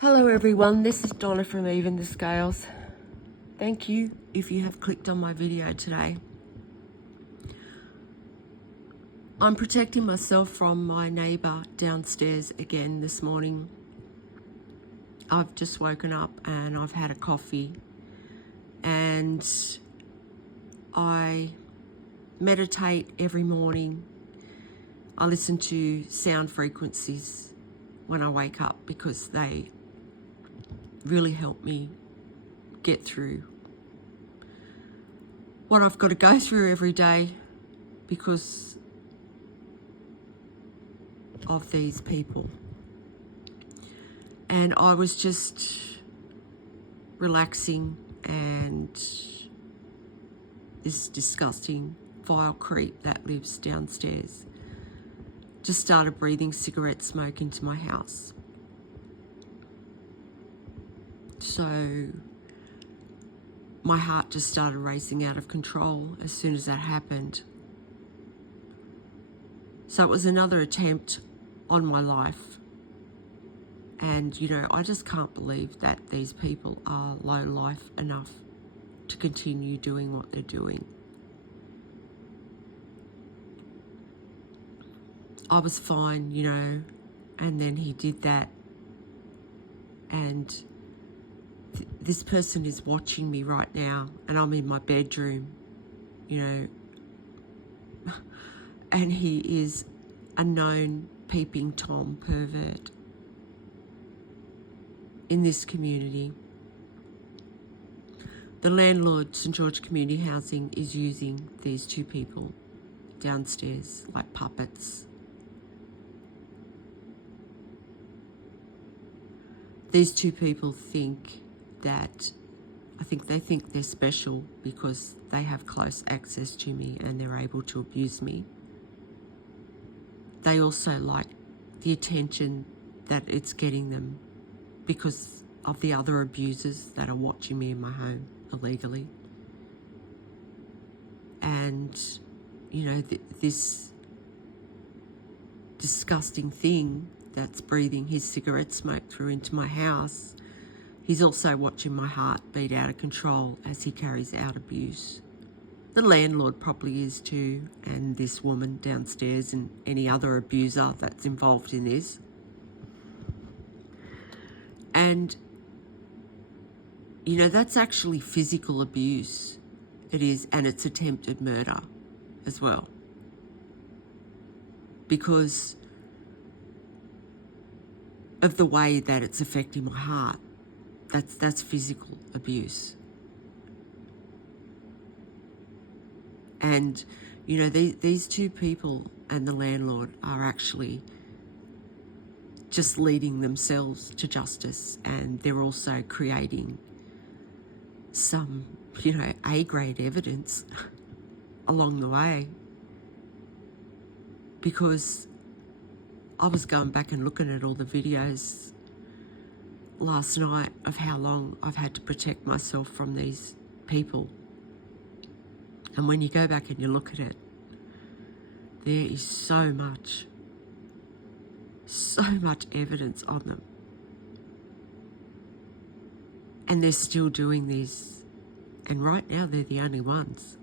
Hello everyone, this is Donna from Even the Scales. Thank you if you have clicked on my video today. I'm protecting myself from my neighbour downstairs again this morning. I've just woken up and I've had a coffee and I meditate every morning. I listen to sound frequencies when I wake up because they really help me get through what I've got to go through every day because of these people. And I was just relaxing and this disgusting vile creep that lives downstairs just started breathing cigarette smoke into my house. So my heart just started racing out of control as soon as that happened. So it was another attempt on my life. And, you know, I just can't believe that these people are low life enough to continue doing what they're doing. I was fine, you know, and then he did that. And this person is watching me right now, and I'm in my bedroom, you know, and he is a known peeping Tom pervert in this community. The landlord, St George Community Housing, is using these two people downstairs like puppets. These two people think that, I think they think they're special because they have close access to me and they're able to abuse me. They also like the attention that it's getting them because of the other abusers that are watching me in my home illegally. And, you know, this disgusting thing that's breathing his cigarette smoke through into my house, he's also watching my heart beat out of control as he carries out abuse. The landlord probably is too, and this woman downstairs and any other abuser that's involved in this. And, you know, that's actually physical abuse. It is, and it's attempted murder as well. Because of the way that it's affecting my heart. That's physical abuse. And, you know, these two people and the landlord are actually just leading themselves to justice, and they're also creating some, you know, A-grade evidence along the way. Because I was going back and looking at all the videos last night of how long I've had to protect myself from these people. And when you go back and you look at it, there is so much evidence on them. And they're still doing this. And right now they're the only ones.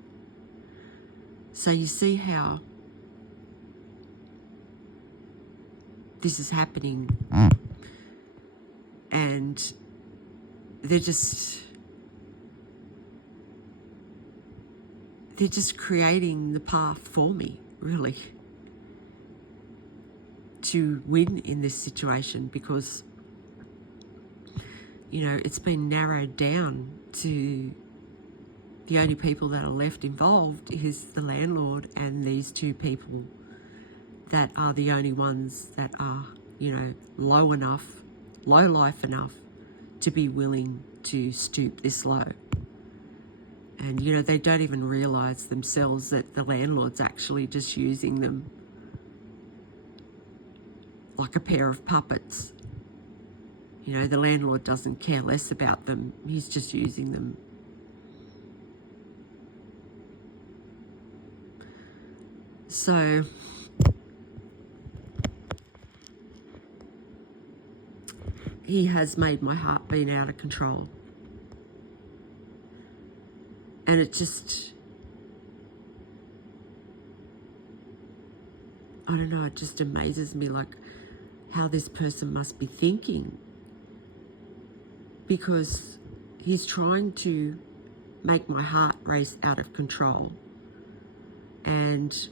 So you see how this is happening, and they're just creating the path for me, really, to win in this situation, because, you know, it's been narrowed down to the only people that are left involved is the landlord and these two people that are the only ones that are, you know, low life enough to be willing to stoop this low. And, you know, they don't even realise themselves that the landlord's actually just using them like a pair of puppets. You know, the landlord doesn't care less about them. He's just using them. So he has made my heart beat out of control. And it just, I don't know, it just amazes me, like, how this person must be thinking, because he's trying to make my heart race out of control, and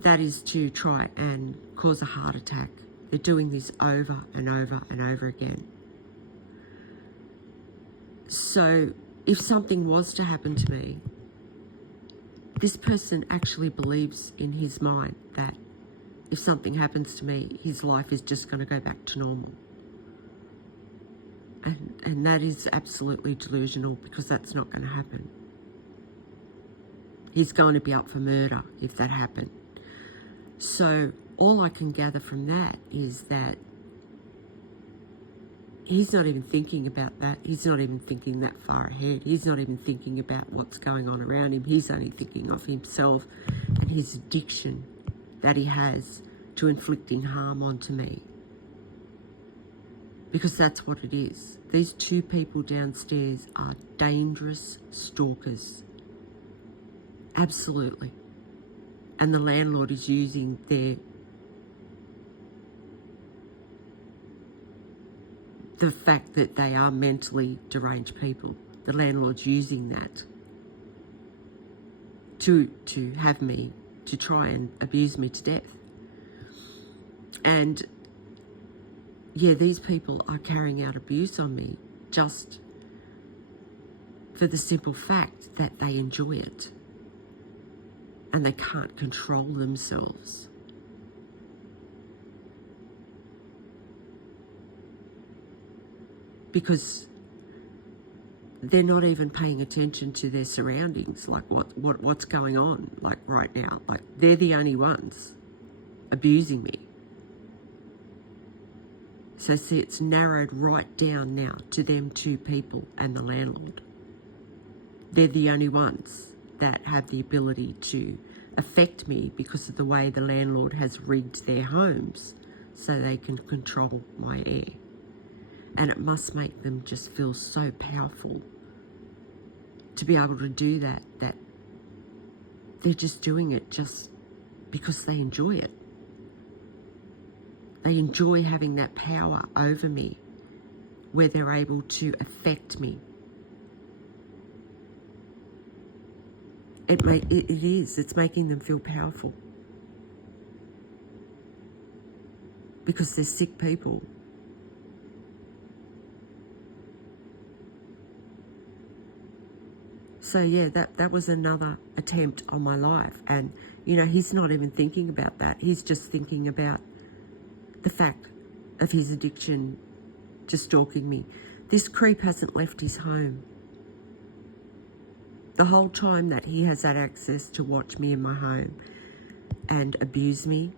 that is to try and cause a heart attack. They're doing this over and over and over again. So if something was to happen to me, this person actually believes in his mind that if something happens to me, his life is just going to go back to normal. And that is absolutely delusional, because that's not going to happen. He's going to be up for murder if that happened. So all I can gather from that is that he's not even thinking about that. He's not even thinking that far ahead. He's not even thinking about what's going on around him. He's only thinking of himself and his addiction that he has to inflicting harm onto me. Because that's what it is. These two people downstairs are dangerous stalkers. Absolutely. And the landlord is using the fact that they are mentally deranged people. The landlord's using that to have me, to try and abuse me to death. And yeah, these people are carrying out abuse on me just for the simple fact that they enjoy it and they can't control themselves. Because they're not even paying attention to their surroundings, like what's going on, like right now. Like, they're the only ones abusing me. So see, it's narrowed right down now to them two people and the landlord. They're the only ones that have the ability to affect me because of the way the landlord has rigged their homes so they can control my air. And it must make them just feel so powerful to be able to do that, that they're just doing it just because they enjoy it. They enjoy having that power over me where they're able to affect me. It's making them feel powerful. Because they're sick people. So yeah, that was another attempt on my life. And, you know, he's not even thinking about that. He's just thinking about the fact of his addiction to stalking me. This creep hasn't left his home. The whole time that he has had access to watch me in my home and abuse me,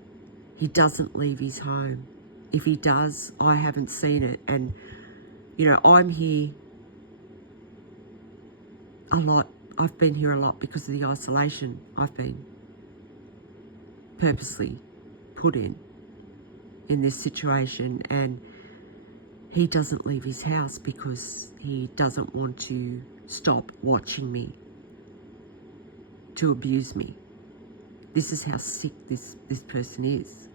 he doesn't leave his home. If he does, I haven't seen it. And, you know, I'm here a lot. I've been here a lot because of the isolation I've been purposely put in this situation. And he doesn't leave his house because he doesn't want to stop watching me, to abuse me. This is how sick this person is.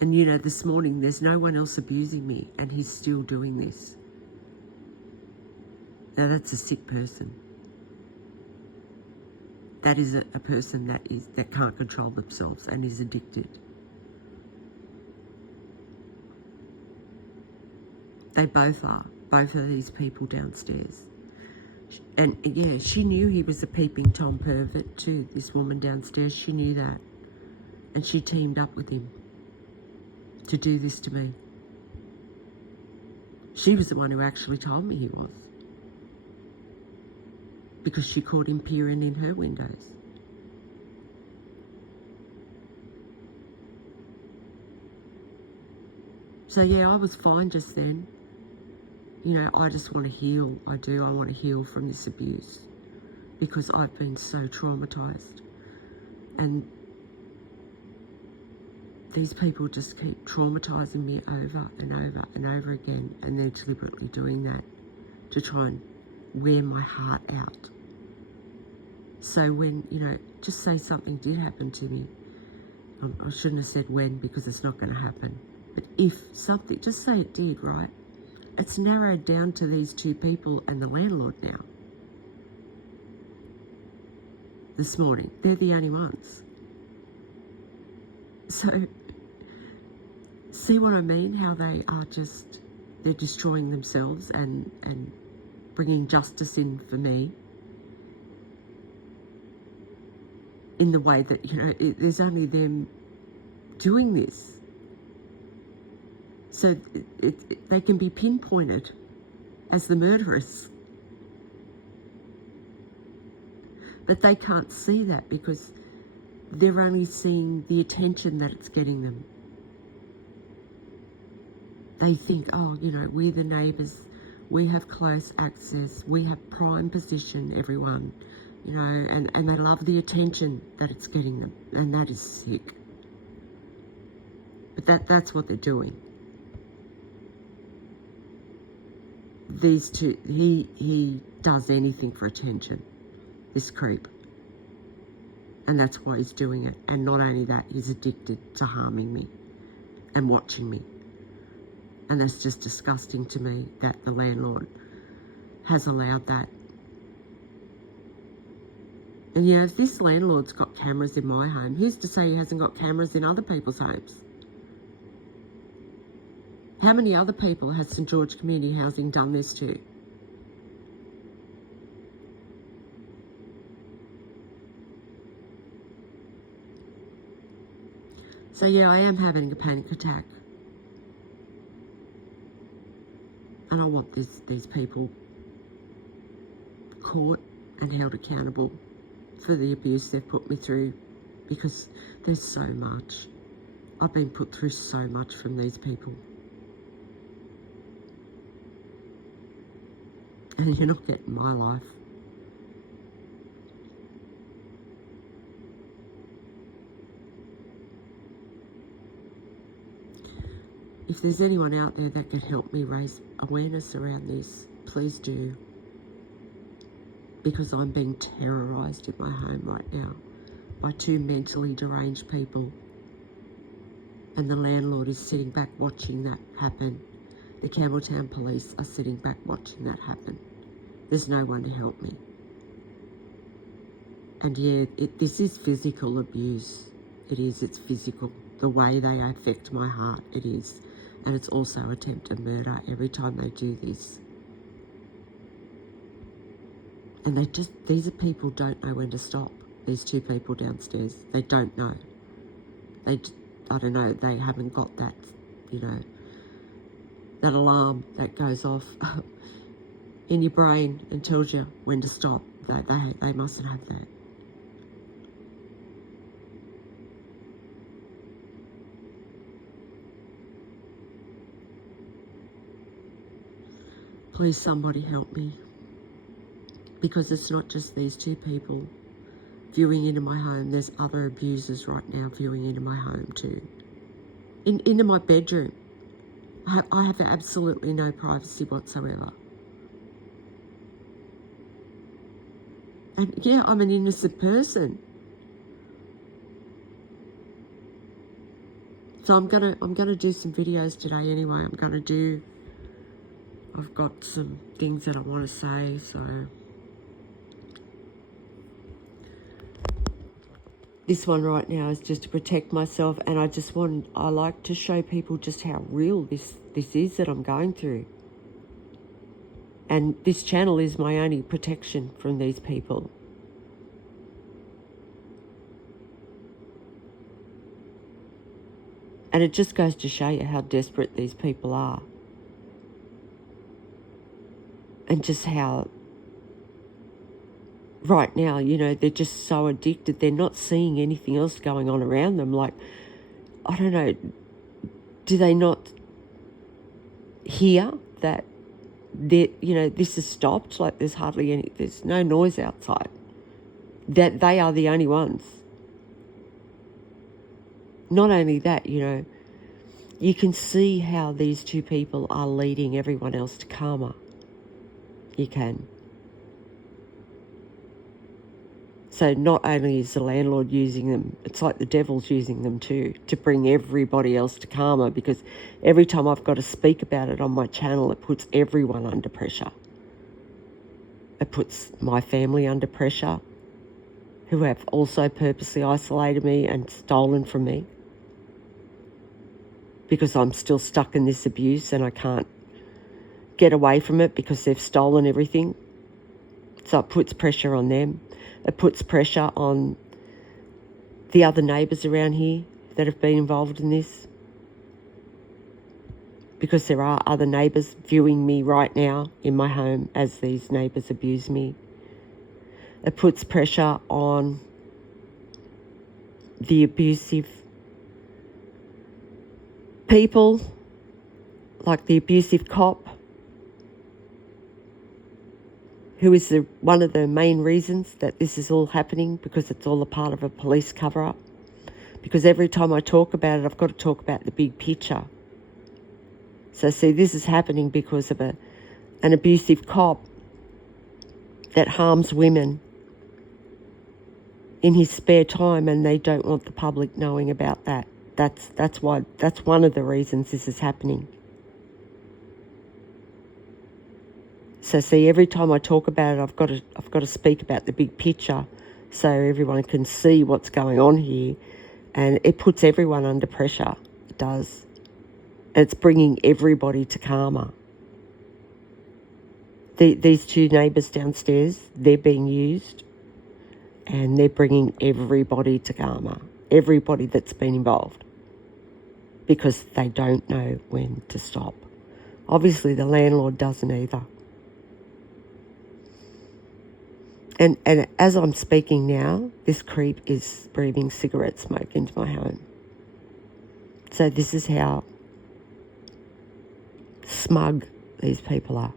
And, you know, this morning there's no one else abusing me and he's still doing this. Now that's a sick person. That is a person that can't control themselves and is addicted. They both are, both of these people downstairs. And yeah, she knew he was a peeping Tom pervert too, this woman downstairs. She knew that. And she teamed up with him to do this to me. She was the one who actually told me he was. Because she caught him peering in her windows. So yeah, I was fine just then. You know, I just want to heal. I do. I want to heal from this abuse because I've been so traumatized. And these people just keep traumatising me over and over and over again, and they're deliberately doing that to try and wear my heart out. So when, just say something did happen to me, I shouldn't have said when, because it's not going to happen. But if something, just say it did, right? It's narrowed down to these two people and the landlord now. This morning, they're the only ones. So, see what I mean? How they are they're destroying themselves and bringing justice in for me in the way that, there's only them doing this. So they can be pinpointed as the murderers. But they can't see that because they're only seeing the attention that it's getting them. They think, we're the neighbours, we have close access, we have prime position, everyone, and they love the attention that it's getting them, and that is sick. But that's what they're doing. These two, he does anything for attention, this creep. And that's why he's doing it. And not only that, he's addicted to harming me and watching me. And that's just disgusting to me that the landlord has allowed that. And if this landlord's got cameras in my home, who's to say he hasn't got cameras in other people's homes? How many other people has St George Community Housing done this to? So yeah, I am having a panic attack. And I want these people caught and held accountable for the abuse they've put me through, because there's so much. I've been put through so much from these people. And you're not getting my life. If there's anyone out there that could help me raise awareness around this, please do. Because I'm being terrorised in my home right now by two mentally deranged people. And the landlord is sitting back watching that happen. The Campbelltown police are sitting back watching that happen. There's no one to help me. And yeah, this is physical abuse. It is, it's physical. The way they affect my heart, it is. And it's also attempted murder every time they do this. And these are people don't know when to stop. These two people downstairs, they don't know. I don't know, they haven't got that, that alarm that goes off in your brain and tells you when to stop. They mustn't have that. Please, somebody help me. Because it's not just these two people viewing into my home. There's other abusers right now viewing into my home too. Into my bedroom. I have absolutely no privacy whatsoever. And yeah, I'm an innocent person. So I'm gonna do some videos today anyway. I've got some things that I want to say, so this one right now is just to protect myself, and I like to show people just how real this is that I'm going through. And this channel is my only protection from these people. And it just goes to show you how desperate these people are. And just how right now, they're just so addicted. They're not seeing anything else going on around them. Like, I don't know, do they not hear that this has stopped? Like, there's no noise outside. That they are the only ones. not only that, you can see how these two people are leading everyone else to karma. You can. So not only is the landlord using them, it's like the devil's using them too, to bring everybody else to karma, because every time I've got to speak about it on my channel, it puts everyone under pressure. It puts my family under pressure, who have also purposely isolated me and stolen from me, because I'm still stuck in this abuse and I can't get away from it because they've stolen everything. So it puts pressure on them. It puts pressure on the other neighbours around here that have been involved in this, because there are other neighbours viewing me right now in my home as these neighbours abuse me. It puts pressure on the abusive people, like the abusive cop, who is one of the main reasons that this is all happening, because it's all a part of a police cover-up. Because every time I talk about it, I've got to talk about the big picture. So see, this is happening because of an abusive cop that harms women in his spare time, and they don't want the public knowing about that. That's one of the reasons this is happening. So see, every time I talk about it, I've got to speak about the big picture, so everyone can see what's going on here, and it puts everyone under pressure. It does. And it's bringing everybody to karma. These two neighbours downstairs, they're being used, and they're bringing everybody to karma. Everybody that's been involved, because they don't know when to stop. Obviously, the landlord doesn't either. And as I'm speaking now, this creep is breathing cigarette smoke into my home. So this is how smug these people are.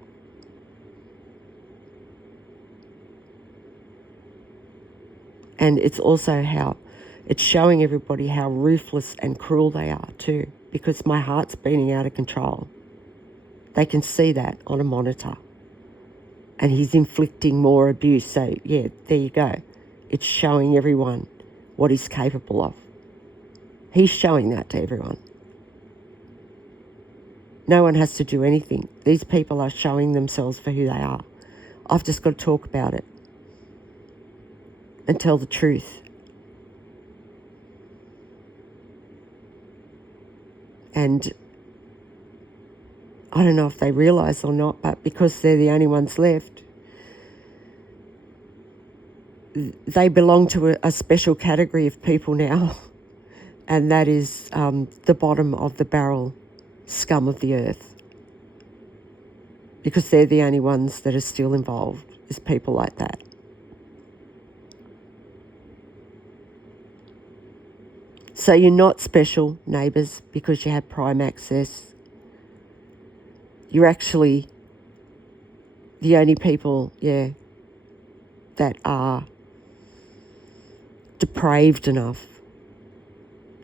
And it's also how it's showing everybody how ruthless and cruel they are too, because my heart's beating out of control. They can see that on a monitor. And he's inflicting more abuse. So, yeah, there you go. It's showing everyone what he's capable of. He's showing that to everyone. No one has to do anything. These people are showing themselves for who they are. I've just got to talk about it and tell the truth. And I don't know if they realise or not, but because they're the only ones left, they belong to a special category of people now, and that is the bottom of the barrel scum of the earth, because they're the only ones that are still involved, is people like that. So you're not special, neighbours, because you have prime access. You're actually the only people, that are depraved enough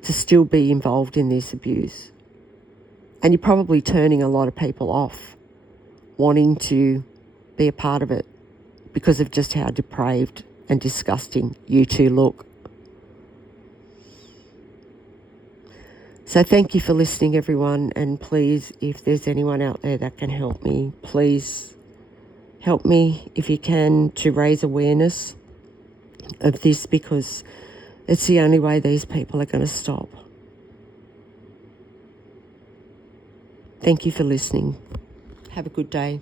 to still be involved in this abuse. And you're probably turning a lot of people off wanting to be a part of it because of just how depraved and disgusting you two look. So thank you for listening, everyone, and please, if there's anyone out there that can help me, please help me if you can to raise awareness of this, because it's the only way these people are going to stop. Thank you for listening. Have a good day.